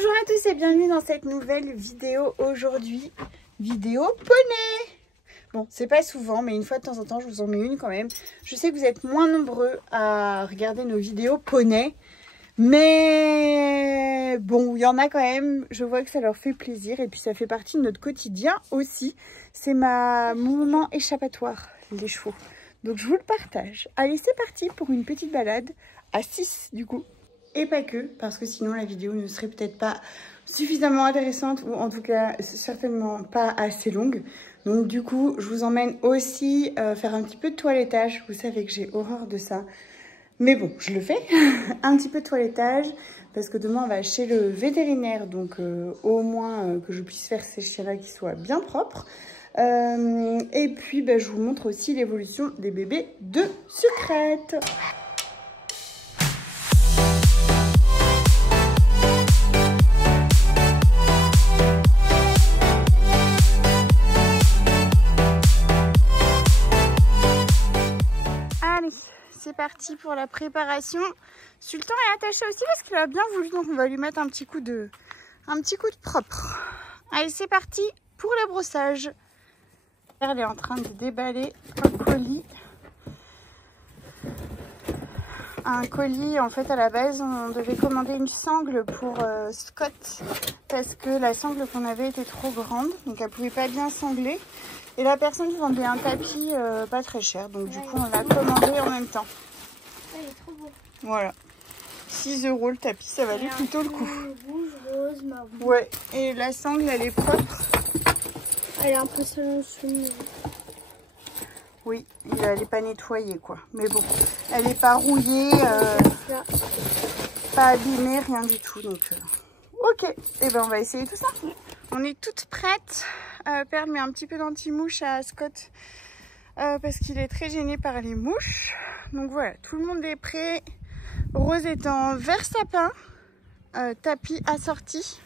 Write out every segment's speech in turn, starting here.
Bonjour à tous et bienvenue dans cette nouvelle vidéo aujourd'hui. Vidéo poney. Bon, c'est pas souvent, mais une fois de temps en temps, je vous en mets une quand même. Je sais que vous êtes moins nombreux à regarder nos vidéos poney. Mais bon, il y en a quand même. Je vois que ça leur fait plaisir. Et puis ça fait partie de notre quotidien aussi. C'est mon moment échappatoire, les chevaux. Donc je vous le partage. Allez, c'est parti pour une petite balade à 6 du coup. Et pas que, parce que sinon la vidéo ne serait peut-être pas suffisamment intéressante ou en tout cas certainement pas assez longue. Donc du coup, je vous emmène aussi faire un petit peu de toilettage. Vous savez que j'ai horreur de ça. Mais bon, je le fais. Un petit peu de toilettage parce que demain on va chez le vétérinaire. Donc au moins que je puisse faire ces chiens-là qui soient bien propres. Et puis je vous montre aussi l'évolution des bébés de Sucrète. C'est parti pour la préparation. Sultan est attaché aussi parce qu'il a bien voulu, donc on va lui mettre un petit coup de propre. Allez, c'est parti pour le brossage. Elle est en train de déballer un colis. En fait, à la base, on devait commander une sangle pour Scott parce que la sangle qu'on avait était trop grande, donc elle pouvait pas bien sangler. Et la personne vendait un tapis pas très cher, donc du coup on l'a commandé en même temps. Il est trop beau. Voilà. 6 € le tapis, ça valait plutôt le coup. Rouge, rose, marron. Ouais, et la sangle elle est propre. Elle est un peu sous. Oui, elle n'est pas nettoyée quoi. Mais bon, elle n'est pas rouillée, pas abîmée, rien du tout. Donc, ok, et ben on va essayer tout ça. On est toutes prêtes. Père met un petit peu d'anti-mouche à Scott parce qu'il est très gêné par les mouches. Donc voilà, tout le monde est prêt. Rose est en vert sapin, tapis assorti.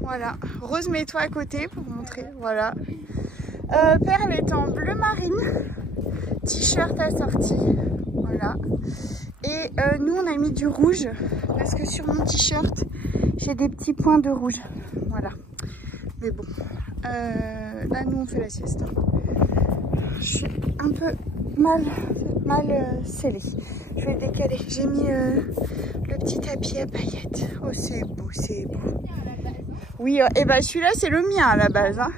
Voilà, Rose mets-toi à côté pour montrer. Voilà. Perle est en bleu marine, t-shirt assorti. Voilà. Et nous on a mis du rouge parce que sur mon t-shirt j'ai des petits points de rouge. Voilà. Mais bon, là nous on fait la sieste. Je suis un peu mal scellée. Je vais décaler. J'ai mis le petit tapis à paillettes. Oh c'est beau, c'est beau. Oui, et ben celui-là c'est le mien à la base. Hein.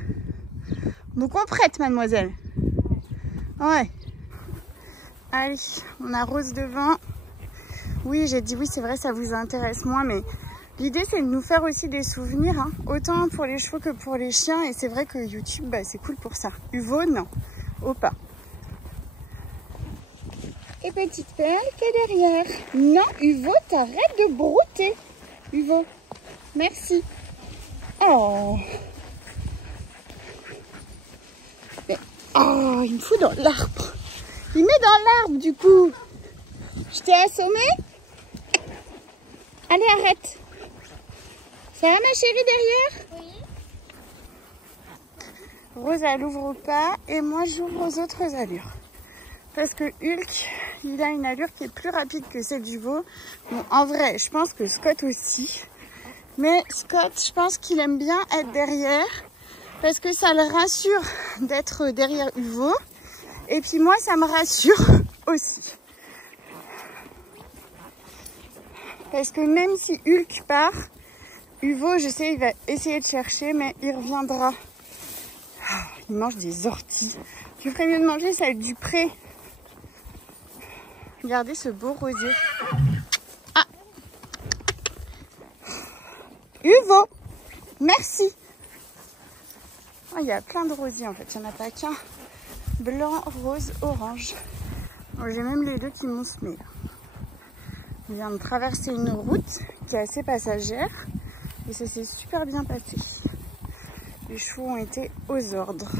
Donc on prête mademoiselle. Ouais. Allez, on a Rose devant. Oui, j'ai dit oui, c'est vrai, ça vous intéresse moins, mais l'idée c'est de nous faire aussi des souvenirs, hein, autant pour les chevaux que pour les chiens. Et c'est vrai que YouTube, c'est cool pour ça. Uvo, non. Opa. Et petite Perle qui est derrière. Non, Uvo, t'arrêtes de brouter. Uvo, merci. Oh. Mais, oh, il me fout dans l'arbre. Il met dans l'arbre du coup. Je t'ai assommé? Allez, arrête. Ça va ma chérie derrière? Oui. Rose elle ouvre pas et moi j'ouvre aux autres allures. Parce que Hulk, il a une allure qui est plus rapide que celle du veau. Bon, en vrai, je pense que Scott aussi. Mais Scott, je pense qu'il aime bien être derrière. Parce que ça le rassure d'être derrière Uvo. Et puis moi, ça me rassure aussi. Parce que même si Hulk part, Uvo, je sais, il va essayer de chercher, mais il reviendra. Il mange des orties. Tu ferais mieux de manger celle du pré. Regardez ce beau rosier. Ah! Uvo! Merci! Oh, il y a plein de rosiers en fait, il n'y en a pas qu'un. Blanc, rose, orange. Oh, j'ai même les deux qui m'ont semé. On vient de traverser une route qui est assez passagère et ça s'est super bien passé. Les chevaux ont été aux ordres.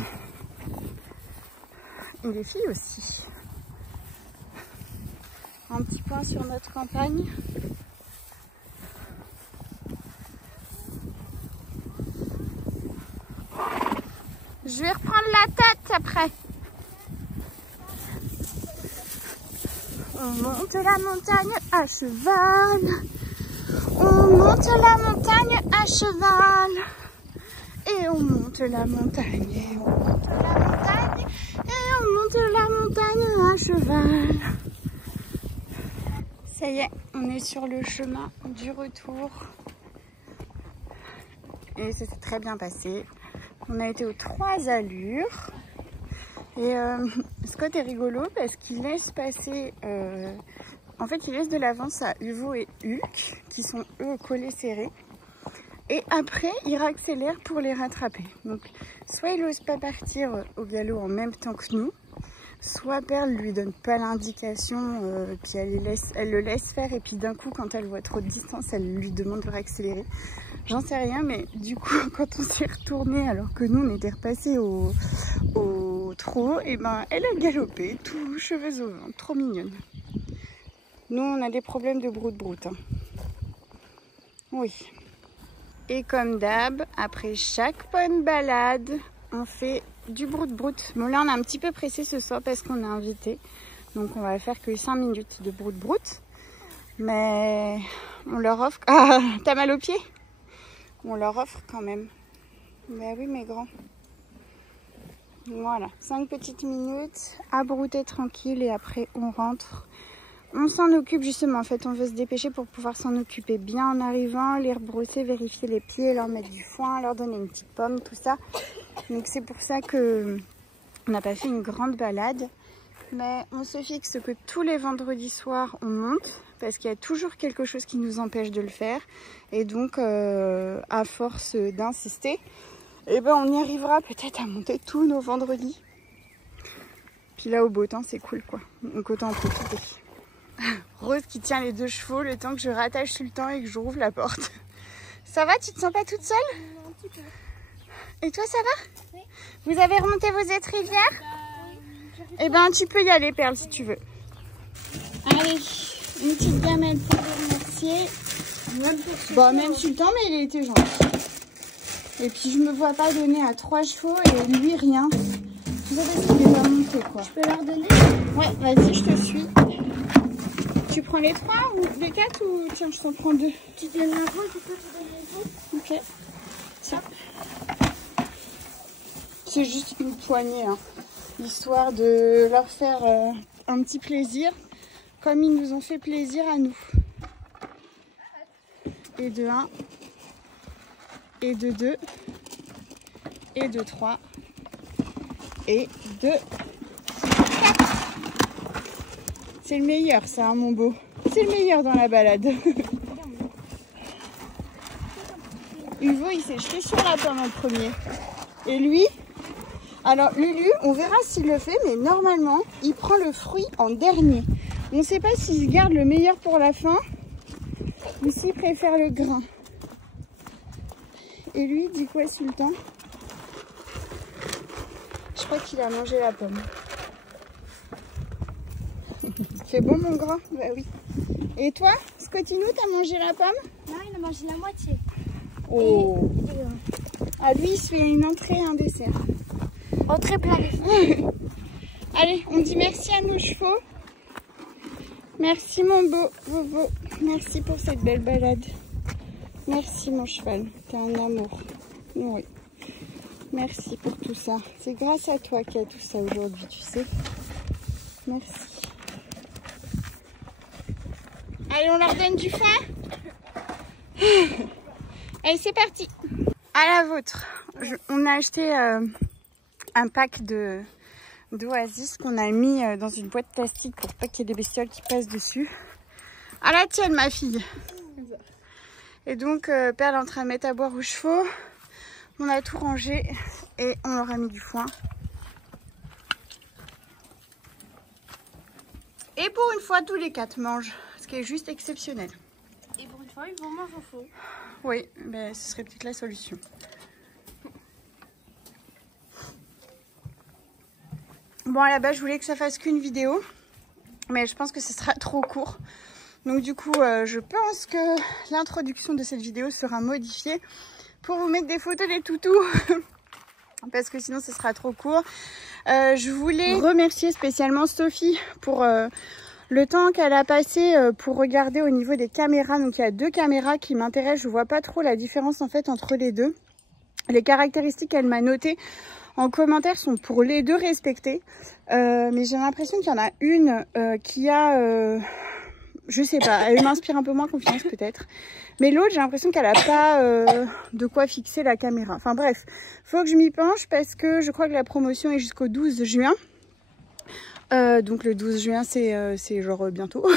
Et les filles aussi. Un petit point sur notre campagne. Je vais reprendre la tête après. On monte la montagne à cheval. On On monte la montagne à cheval. Et on monte la montagne. Et on monte la montagne. Et on monte la montagne à cheval. Ça y est, on est sur le chemin du retour. Et ça s'est très bien passé. On a été aux 3 allures. Et Scott est rigolo parce qu'il laisse passer... en fait, il laisse de l'avance à Uvo et Hulk, qui sont eux collés serrés. Et après, il réaccélère pour les rattraper. Donc, soit il n'ose pas partir au galop en même temps que nous, soit Perle lui donne pas l'indication, puis elle le laisse faire. Et puis d'un coup, quand elle voit trop de distance, elle lui demande de réaccélérer. J'en sais rien, mais du coup, quand on s'est retourné, alors que nous, on était repassés au trot, et ben, elle a galopé, tout cheveux au vent, trop mignonne. Nous, on a des problèmes de broute-broute. Hein. Oui. Et comme d'hab, après chaque bonne balade, on fait du broute-broute. Bon, là, on est un petit peu pressé ce soir parce qu'on est invité. Donc, on va faire que 5 minutes de broute-broute. Mais on leur offre... Ah, t'as mal aux pieds? On leur offre quand même. Ben oui, mes grands. Voilà, 5 petites minutes à brouter tranquille et après on rentre. On s'en occupe justement, en fait on veut se dépêcher pour pouvoir s'en occuper bien en arrivant, les rebrousser, vérifier les pieds, leur mettre du foin, leur donner une petite pomme, tout ça. Donc c'est pour ça que on n'a pas fait une grande balade. Mais on se fixe que tous les vendredis soirs on monte parce qu'il y a toujours quelque chose qui nous empêche de le faire. Et donc à force d'insister, et ben on y arrivera peut-être à monter tous nos vendredis. Puis là au beau temps c'est cool quoi, donc autant en profiter. Rose qui tient les 2 chevaux le temps que je rattache Sultan et que je rouvre la porte. Ça va, tu te sens pas toute seule? Non, un petit peu. Et toi ça va? Oui. Vous avez remonté vos étrivières? Oui. Eh ben tu peux y aller Perle si tu veux. Allez, une petite gamelle pour vous remercier. Bon, même Sultan, mais il était gentil. Et puis je me vois pas donner à 3 chevaux et lui rien. Tout ça parce qu'il est pas monté quoi. Je peux leur donner? Ouais, vas-y, je te suis. Tu prends les 3 ou les 4 ou tiens, je t'en prends 2. Tu donnes la rose et toi tu donnes les autres? Ok. Tiens. C'est juste une poignée, hein. Histoire de leur faire un petit plaisir, comme ils nous ont fait plaisir à nous. Et de 1, et de 2, et de 3, et de 4. C'est le meilleur ça, hein, mon beau. C'est le meilleur dans la balade. Uvo, il s'est jeté sur la pomme en premier. Et lui, alors Lulu, on verra s'il le fait, mais normalement, il prend le fruit en dernier. On ne sait pas s'il garde le meilleur pour la fin ou s'il préfère le grain. Et lui, dit quoi, Sultan? Je crois qu'il a mangé la pomme. C'est bon, mon grand? Bah oui. Et toi, Scottinou, t'as mangé la pomme? Non, il a mangé la moitié. Oh. Ah, lui, il se fait une entrée et un dessert. Entrée plein les Allez, on dit merci à nos chevaux. Merci, mon beau Vovo. Merci pour cette belle balade. Merci, mon cheval. T'es un amour. Oui. Merci pour tout ça. C'est grâce à toi qu'il y a tout ça aujourd'hui, tu sais. Merci. Allez, on leur donne du foin. Allez, c'est parti. À la vôtre. On a acheté un pack d'oasis qu'on a mis dans une boîte plastique pour pas qu'il y ait des bestioles qui passent dessus. À la tienne, ma fille. Et donc, Perle est en train de mettre à boire aux chevaux. On a tout rangé et on leur a mis du foin. Et pour une fois, tous les 4 mangent, ce qui est juste exceptionnel. Et pour une fois, ils vont manger au fond. Oui, mais ce serait peut-être la solution. Bon, à la base, je voulais que ça fasse qu'une vidéo, mais je pense que ce sera trop court. Donc du coup, je pense que l'introduction de cette vidéo sera modifiée pour vous mettre des photos des toutous. Parce que sinon, ce sera trop court. Je voulais remercier spécialement Sophie pour le temps qu'elle a passé pour regarder au niveau des caméras. Donc il y a 2 caméras qui m'intéressent, je vois pas trop la différence en fait entre les deux. Les caractéristiques qu'elle m'a notées en commentaire sont pour les deux respectées, mais j'ai l'impression qu'il y en a une qui a, je sais pas, elle m'inspire un peu moins confiance peut-être, mais l'autre j'ai l'impression qu'elle a pas de quoi fixer la caméra. Enfin bref, faut que je m'y penche parce que je crois que la promotion est jusqu'au 12 juin. Donc le 12 juin c'est genre bientôt.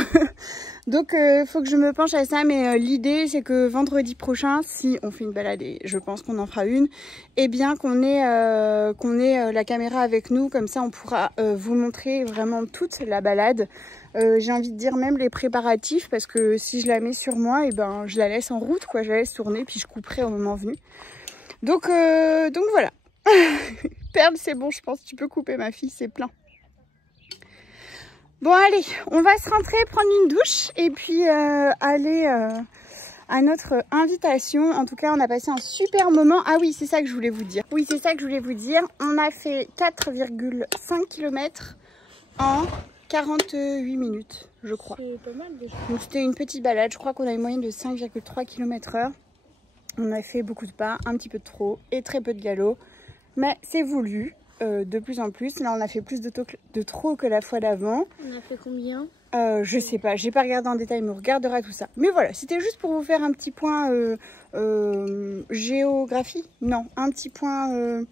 Donc faut que je me penche à ça, mais l'idée c'est que vendredi prochain, si on fait une balade, et je pense qu'on en fera une, eh bien qu'on ait la caméra avec nous, comme ça on pourra vous montrer vraiment toute la balade. J'ai envie de dire même les préparatifs, parce que si je la mets sur moi, et ben je la laisse en route, quoi, je la laisse tourner puis je couperai au moment venu. Donc voilà. Perle, c'est bon, je pense, tu peux couper ma fille, c'est plein. Bon allez, on va se rentrer, prendre une douche et puis aller à notre invitation. En tout cas, on a passé un super moment. Ah oui, c'est ça que je voulais vous dire. Oui, c'est ça que je voulais vous dire. On a fait 4,5 km en 48 minutes, je crois. C'est pas mal déjà. Donc c'était une petite balade. Je crois qu'on a une moyenne de 5,3 km/h. On a fait beaucoup de pas, un petit peu de trop et très peu de galop. Mais c'est voulu. De plus en plus, là on a fait plus de trop que la fois d'avant. On a fait combien? Je sais pas, j'ai pas regardé en détail, mais on regardera tout ça. Mais voilà, c'était juste pour vous faire un petit point géographie. Non, un petit point,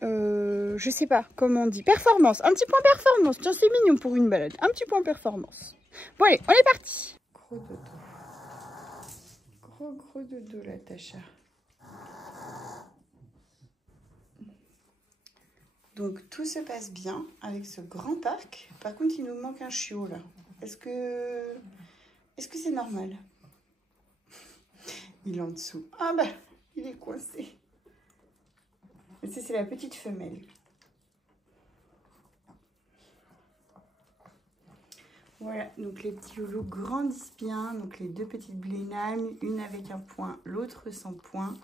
je sais pas comment on dit, performance. Un petit point performance, tiens c'est mignon pour une balade. Un petit point performance. Bon allez, on est parti. Gros dodo. Gros dodo la Tacha. Donc tout se passe bien avec ce grand parc. Par contre, il nous manque un chiot là. Est-ce que c'est normal? Il est en dessous. Ah bah, il est coincé. Et ça, c'est la petite femelle. Voilà, donc les petits loulous grandissent bien. Donc les 2 petites Blenheim, une avec un point, l'autre sans point.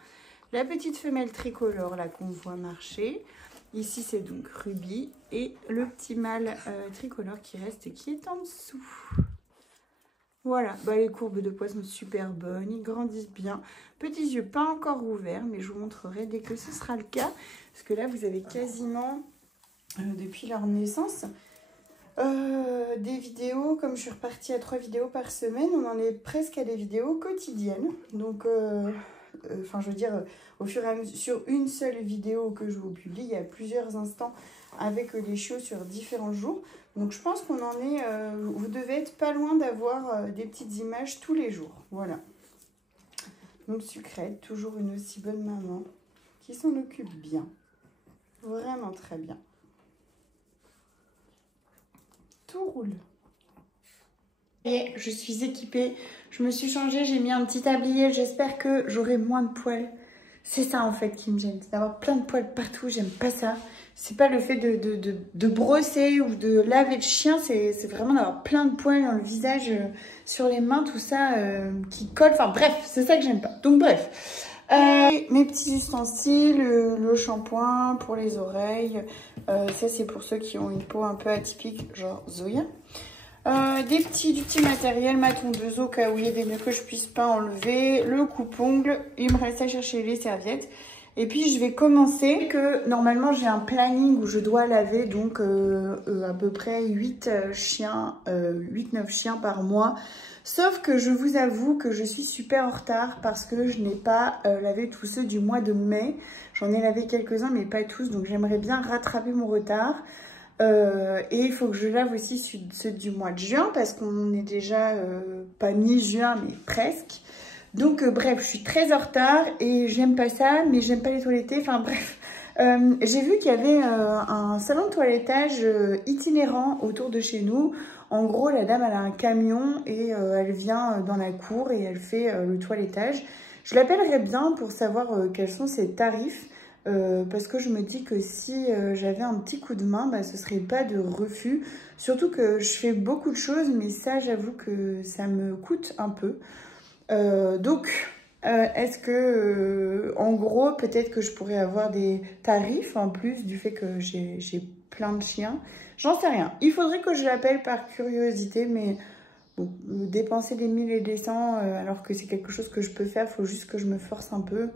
La petite femelle tricolore là qu'on voit marcher. Ici, c'est donc Ruby et le petit mâle tricolore qui reste et qui est en dessous. Voilà, bah, les courbes de poids sont super bonnes, ils grandissent bien. Petits yeux pas encore ouverts, mais je vous montrerai dès que ce sera le cas. Parce que là, vous avez quasiment, depuis leur naissance, des vidéos. Comme je suis repartie à 3 vidéos par semaine, on en est presque à des vidéos quotidiennes. Donc... enfin, je veux dire, au fur et à mesure, sur une seule vidéo que je vous publie, il y a plusieurs instants avec les chiots sur différents jours. Donc, je pense qu'on en est... vous devez être pas loin d'avoir des petites images tous les jours. Voilà. Donc, Sucrète, toujours une aussi bonne maman, qui s'en occupe bien. Vraiment très bien. Tout roule. Et je suis équipée, je me suis changée, j'ai mis un petit tablier, j'espère que j'aurai moins de poils. C'est ça en fait qui me gêne, c'est d'avoir plein de poils partout, j'aime pas ça. C'est pas le fait de brosser ou de laver le chien, c'est vraiment d'avoir plein de poils dans le visage, sur les mains, tout ça, qui colle. Enfin bref, c'est ça que j'aime pas. Donc bref, mes petits ustensiles, le shampoing pour les oreilles, ça c'est pour ceux qui ont une peau un peu atypique, genre Zoya. Du petit matériel, ma tondeuse au cas où il y a des nœuds que je puisse pas enlever, le coupe-ongle, il me reste à chercher les serviettes. Et puis je vais commencer que normalement j'ai un planning où je dois laver donc à peu près 8-9 chiens par mois. Sauf que je vous avoue que je suis super en retard parce que je n'ai pas lavé tous ceux du mois de mai. J'en ai lavé quelques-uns mais pas tous, donc j'aimerais bien rattraper mon retard. Et il faut que je lave aussi ceux du mois de juin parce qu'on est déjà pas mi-juin mais presque. Donc bref, je suis très en retard et j'aime pas ça, mais j'aime pas les toilettés. Enfin bref, j'ai vu qu'il y avait un salon de toilettage itinérant autour de chez nous. En gros, la dame elle a un camion et elle vient dans la cour et elle fait le toilettage. Je l'appellerai bien pour savoir quels sont ses tarifs. Parce que je me dis que si j'avais un petit coup de main, bah, ce serait pas de refus. Surtout que je fais beaucoup de choses, mais ça, j'avoue que ça me coûte un peu. Donc, Est-ce que, en gros, peut-être que je pourrais avoir des tarifs en plus du fait que j'ai plein de chiens? J'en sais rien. Il faudrait que je l'appelle par curiosité, mais bon, dépenser des 1000 et des 100 alors que c'est quelque chose que je peux faire, il faut juste que je me force un peu.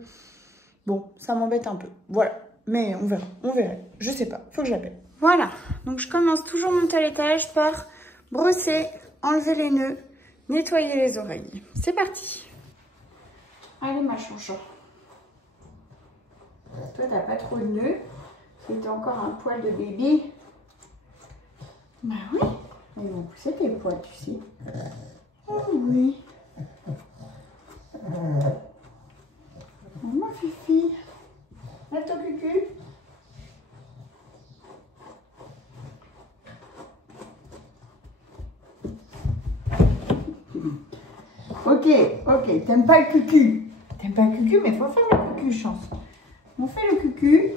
Bon, ça m'embête un peu. Voilà. Mais on verra. On verra. Je sais pas. Faut que je l'appelle. Voilà. Donc, je commence toujours mon toilettage par brosser, enlever les nœuds, nettoyer les oreilles. C'est parti. Allez, ma chanson. Toi, t'as pas trop de nœuds. C'était encore un poil de bébé. Bah oui. Ils vont pousser tes poils, tu sais. Oh oui. Oh, ma fifi. Lève ton cucu. Ok, ok. T'aimes pas le cucu. T'aimes pas le cucu, mais il faut faire le cucu, chance. On fait le cucu.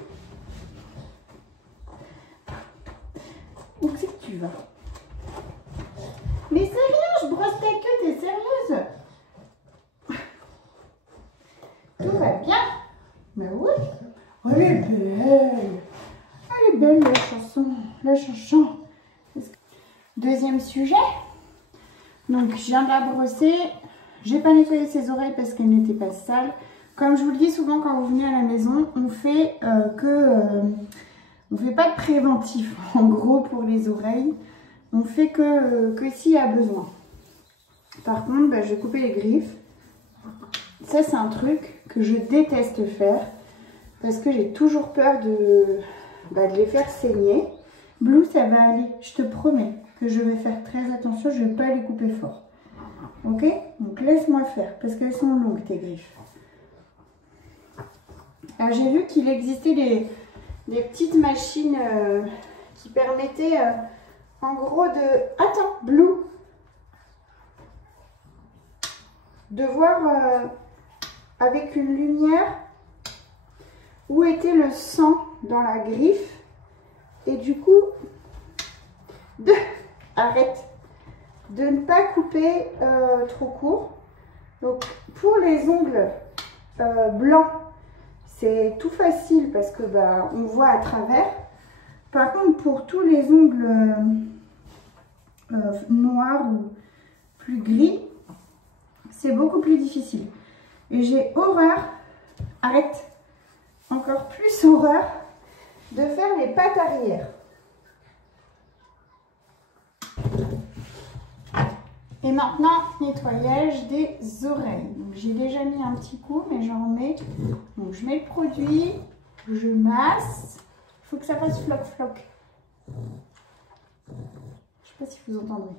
Où c'est que tu vas? Mais sérieux, je brosse ta queue, t'es sérieuse? Tout va bien? Mais oui. Oh, elle est belle. Elle est belle, la chanson. La chanson. Deuxième sujet. Donc, je viens de la brosser. J'ai pas nettoyé ses oreilles parce qu'elles n'étaient pas sales. Comme je vous le dis souvent quand vous venez à la maison, on fait on fait pas de préventif en gros pour les oreilles. On fait que s'il y a besoin. Par contre, bah, je vais couper les griffes. Ça, c'est un truc que je déteste faire parce que j'ai toujours peur de les faire saigner. Blue, ça va aller. Je te promets que je vais faire très attention. Je vais pas les couper fort. Ok? Donc, laisse-moi faire parce qu'elles sont longues, tes griffes. Alors, j'ai vu qu'il existait des petites machines qui permettaient en gros de... Attends, Blue. De voir avec une lumière où était le sang dans la griffe. Et du coup, arrête de ne pas couper trop court. Donc, pour les ongles blancs, c'est tout facile parce que on voit à travers. Par contre, pour tous les ongles noirs ou plus gris, c'est beaucoup plus difficile. Et j'ai horreur, arrête, encore plus horreur de faire les pattes arrière. Et maintenant, nettoyage des oreilles. J'ai déjà mis un petit coup, mais j'en remets. Donc, je mets le produit, je masse. Il faut que ça fasse floc-floc. Je ne sais pas si vous entendrez.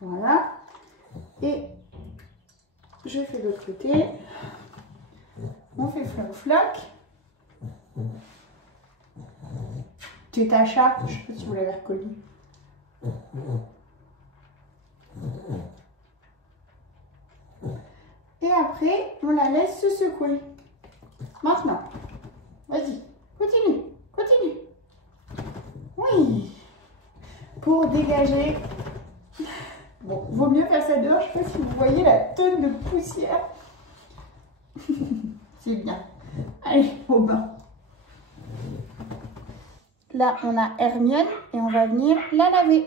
Voilà. Et je fais de l'autre côté. On fait floc-floc. C'est un chat. Je ne sais pas si vous l'avez reconnu. Et après, on la laisse se secouer. Maintenant, vas-y, continue, continue. Oui. Pour dégager. Bon, vaut mieux faire ça dehors. Je ne sais pas si vous voyez la tonne de poussière. C'est bien. Allez, au bain. Là, on a Hermione et on va venir la laver.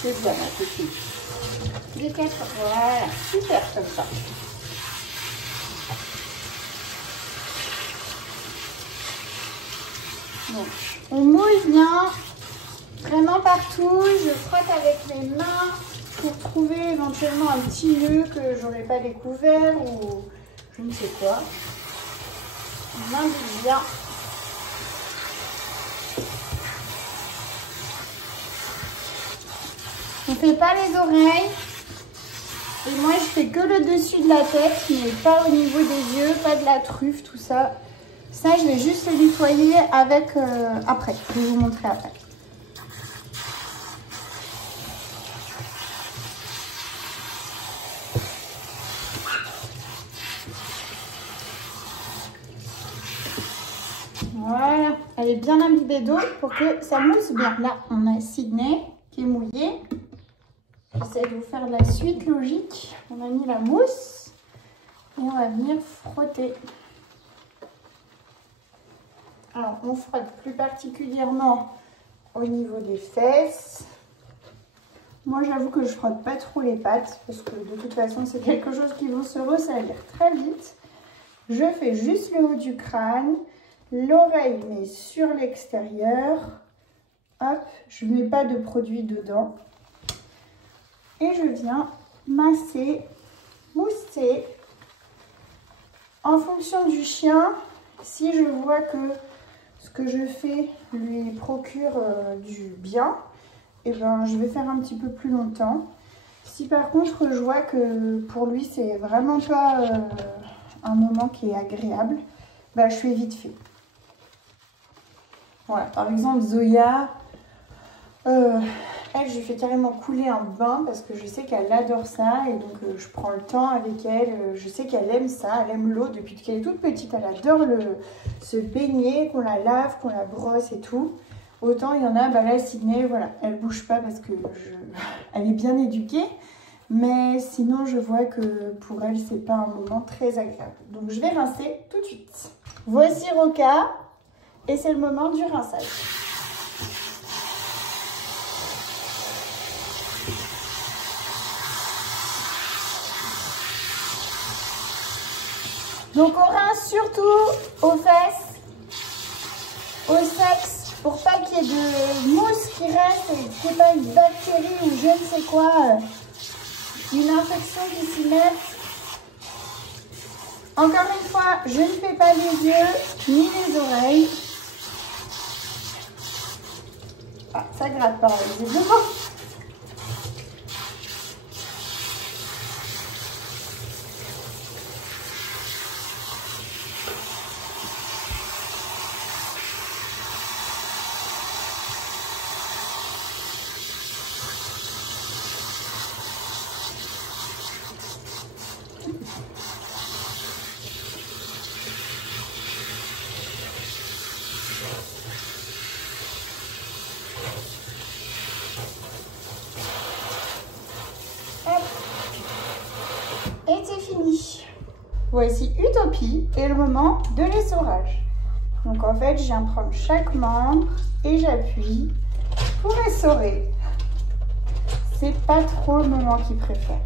C'est bien, ma petite. De 4, voilà, super comme ça. Donc, on mouille bien, vraiment partout. Je frotte avec mes mains pour trouver éventuellement un petit nœud que j'aurais pas découvert ou je ne sais quoi. On indique bien. On ne fait pas les oreilles. Et moi, je fais que le dessus de la tête, mais pas au niveau des yeux, pas de la truffe, tout ça. Ça, je vais juste le nettoyer avec après. Je vais vous montrer après. Voilà. Elle est bien imbibée d'eau pour que ça mousse bien. Là, on a Sydney qui est mouillé. J'essaie de vous faire la suite logique. On a mis la mousse et on va venir frotter. Alors, on frotte plus particulièrement au niveau des fesses. Moi, j'avoue que je frotte pas trop les pattes parce que de toute façon, c'est quelque chose qui va se ressalir très vite. Je fais juste le haut du crâne, l'oreille mais sur l'extérieur. Hop, je ne mets pas de produit dedans. Et je viens masser, mousser. En fonction du chien, si je vois que ce que je fais lui procure du bien, et ben, je vais faire un petit peu plus longtemps. Si par contre je vois que pour lui c'est vraiment pas un moment qui est agréable, ben, je fais vite fait. Voilà, par exemple Zoya, elle, je lui fais carrément couler un bain parce que je sais qu'elle adore ça et donc je prends le temps avec elle. Je sais qu'elle aime ça, elle aime l'eau depuis qu'elle est toute petite. Elle adore se baigner, qu'on la lave, qu'on la brosse et tout. Autant il y en a, bah là Sydney, voilà, elle bouge pas parce que elle est bien éduquée. Mais sinon je vois que pour elle c'est pas un moment très agréable. Donc je vais rincer tout de suite. Voici Roca et c'est le moment du rinçage. Donc on rince surtout aux fesses, au sexe, pour pas qu'il y ait de mousse qui reste et qu'il n'y ait pas une bactérie ou je ne sais quoi, une infection qui s'y mette. Encore une fois, je ne fais pas les yeux ni les oreilles. Ah, ça gratte par là, visiblement. Et c'est fini. Voici Utopie et le moment de l'essorage. Donc en fait, je viens prendre chaque membre et j'appuie pour essorer. C'est pas trop le moment qu'il préfère.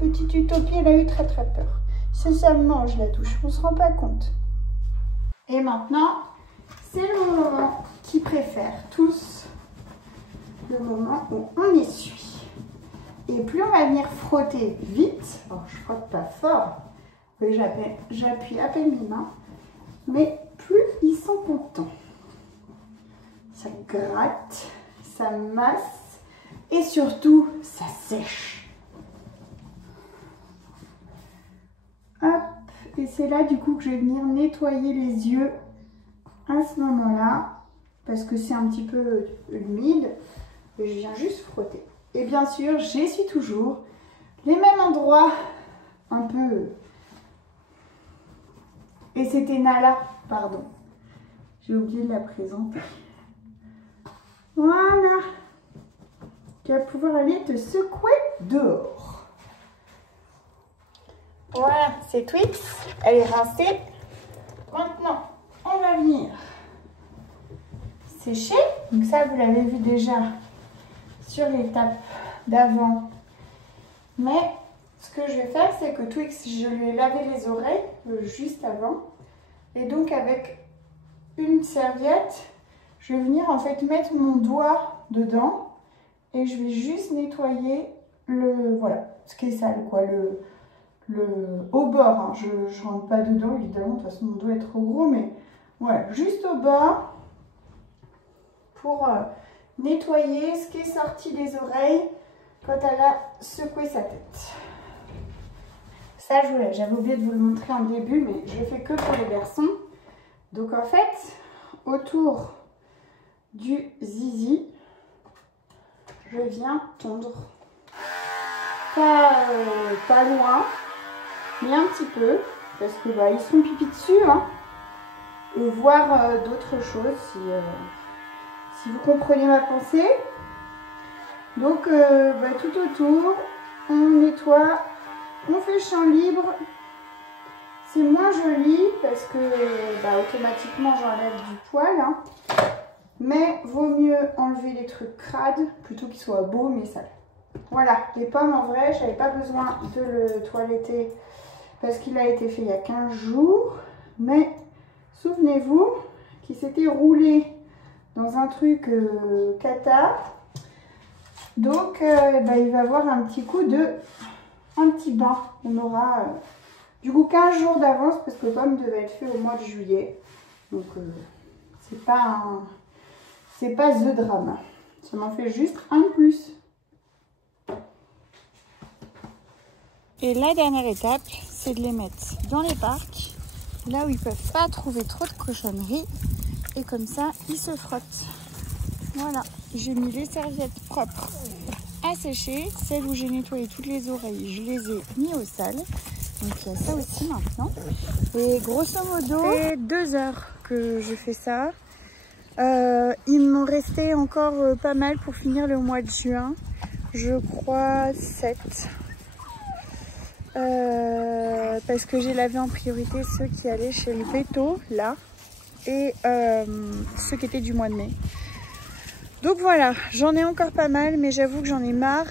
Petite Utopie, elle a eu très peur. Ça me mange la douche, on se rend pas compte. Et maintenant, c'est le moment qu'ils préfèrent tous. Le moment où on essuie. Et plus on va venir frotter vite, bon, je frotte pas fort, j'appuie à peine mes mains, mais plus ils sont contents. Ça gratte, ça masse et surtout ça sèche. Hop, et c'est là du coup que je vais venir nettoyer les yeux à ce moment-là, parce que c'est un petit peu humide et je viens juste frotter. Et bien sûr, j'essuie toujours les mêmes endroits un peu. Et c'était Nala, pardon. J'ai oublié de la présenter. Voilà. Tu vas pouvoir aller te secouer dehors. Voilà, c'est Twix. Elle est rincée. Maintenant, on va venir sécher. Donc ça, vous l'avez vu déjà sur l'étape d'avant. Mais ce que je vais faire, c'est que Twix, je lui ai lavé les oreilles juste avant. Et donc avec une serviette, je vais venir en fait mettre mon doigt dedans et je vais juste nettoyer voilà, ce qui est sale, quoi, au bord. Hein. Je rentre pas dedans, évidemment, de toute façon mon doigt est trop gros, mais voilà, juste au bord pour nettoyer ce qui est sorti des oreilles quand elle a secoué sa tête. Ça, j'avais oublié de vous le montrer en début, mais je fais que pour les garçons. Donc en fait, autour du zizi, je viens tondre. Pas loin, mais un petit peu, parce que bah, ils sont pipi dessus, hein. ou voir d'autres choses si vous comprenez ma pensée. Donc tout autour, on nettoie, on fait champ libre. C'est moins joli parce que automatiquement j'enlève du poil. Hein. Mais vaut mieux enlever les trucs crades plutôt qu'ils soient beaux mais sales. Voilà, les pommes en vrai, j'avais pas besoin de le toiletter parce qu'il a été fait il y a 15 jours. Mais souvenez-vous qu'il s'était roulé dans un truc cata. Donc il va avoir un petit coup de... un petit bain. On aura du coup 15 jours d'avance parce que pomme devait être fait au mois de juillet. Donc c'est pas the drame. Ça m'en fait juste un de plus. Et la dernière étape, c'est de les mettre dans les parcs, là où ils peuvent pas trouver trop de cochonneries. Et comme ça, ils se frottent. Voilà, j'ai mis les serviettes propres à sécher. Celles où j'ai nettoyé toutes les oreilles, je les ai mis au sale. Donc il y a ça aussi maintenant. Et grosso modo, c'est 2 heures que je fais ça. Il m'en restait encore pas mal pour finir le mois de juin. Je crois 7. Parce que j'ai lavé en priorité ceux qui allaient chez le veto, là. Et ceux qui étaient du mois de mai. Donc voilà, j'en ai encore pas mal, mais j'avoue que j'en ai marre.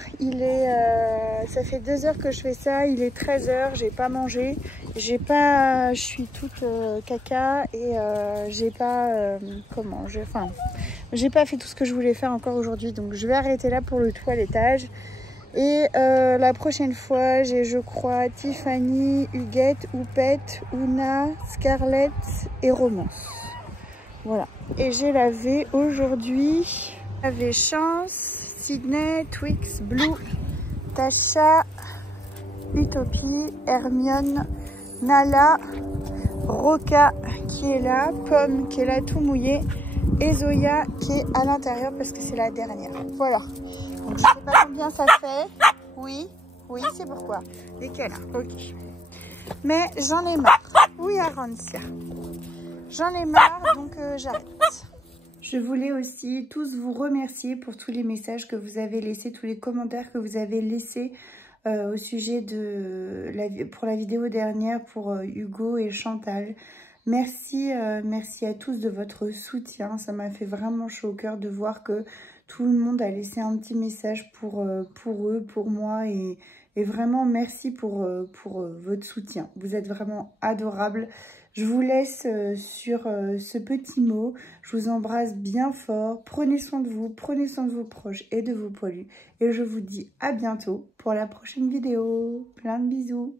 Ça fait 2 heures que je fais ça, il est 13 h, j'ai pas mangé. Je suis toute caca et j'ai pas fait tout ce que je voulais faire encore aujourd'hui. Donc je vais arrêter là pour le toilettage. Et la prochaine fois, j'ai je crois Tiffany, Huguette, Oupette, Ouna, Scarlett et Romance. Voilà. Et j'ai lavé aujourd'hui. J'avais Chance, Sydney, Twix, Blue, Tasha, Utopie, Hermione, Nala, Roca qui est là, Pomme qui est là tout mouillé et Zoya qui est à l'intérieur parce que c'est la dernière. Voilà. Donc je sais pas combien ça fait. Oui, c'est pourquoi. Lesquels? Ok. Mais j'en ai marre. Oui, Arancia. J'en ai marre, donc j'arrête. Je voulais aussi tous vous remercier pour tous les messages que vous avez laissés, tous les commentaires que vous avez laissés au sujet pour la vidéo dernière pour Hugo et Chantal. Merci, merci à tous de votre soutien. Ça m'a fait vraiment chaud au cœur de voir que tout le monde a laissé un petit message pour eux, pour moi. Et vraiment, merci pour votre soutien. Vous êtes vraiment adorables. Je vous laisse sur ce petit mot. Je vous embrasse bien fort. Prenez soin de vous, prenez soin de vos proches et de vos poilus. Et je vous dis à bientôt pour la prochaine vidéo. Plein de bisous.